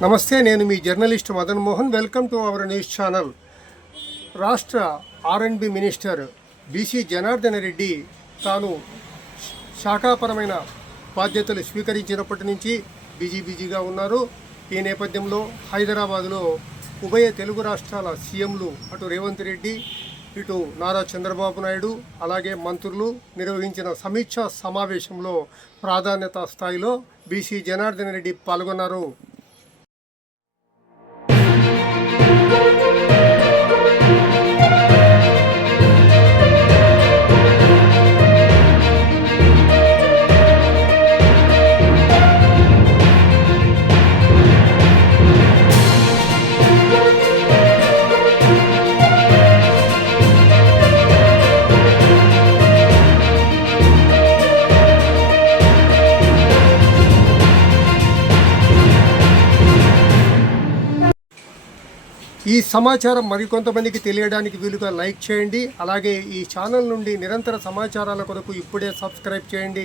నమస్తే నేను మీ journalist Madan Mohan. Welcome to our news channel. రాష్ట్ర R and B minister BC Janardhan Reddy తాను శాఖాపరమైన బాధ్యతలు స్వీకరించినప్పటి నుంచి బిజీ బిజీగా ఉన్నారు. ఈ నేపథ్యంలో హైదరాబాద్లో ఉభయ తెలుగు రాష్ట్రాల సీఎంలు అటు రేవంత్ రెడ్డి ఇటు నారా చంద్రబాబు నాయుడు అలాగే మంత్రులు నిర్వహించిన సమీక్షా సమావేశంలో ప్రాధాన్యత స్థాయిలో బీసీ జనార్దన్ రెడ్డి పాల్గొన్నారు. ఈ సమాచారం మరికొంతమందికి తెలియడానికి వీలుగా లైక్ చేయండి. అలాగే ఈ ఛానల్ నుండి నిరంతర సమాచారాల కొరకు ఇప్పుడే సబ్స్క్రైబ్ చేయండి.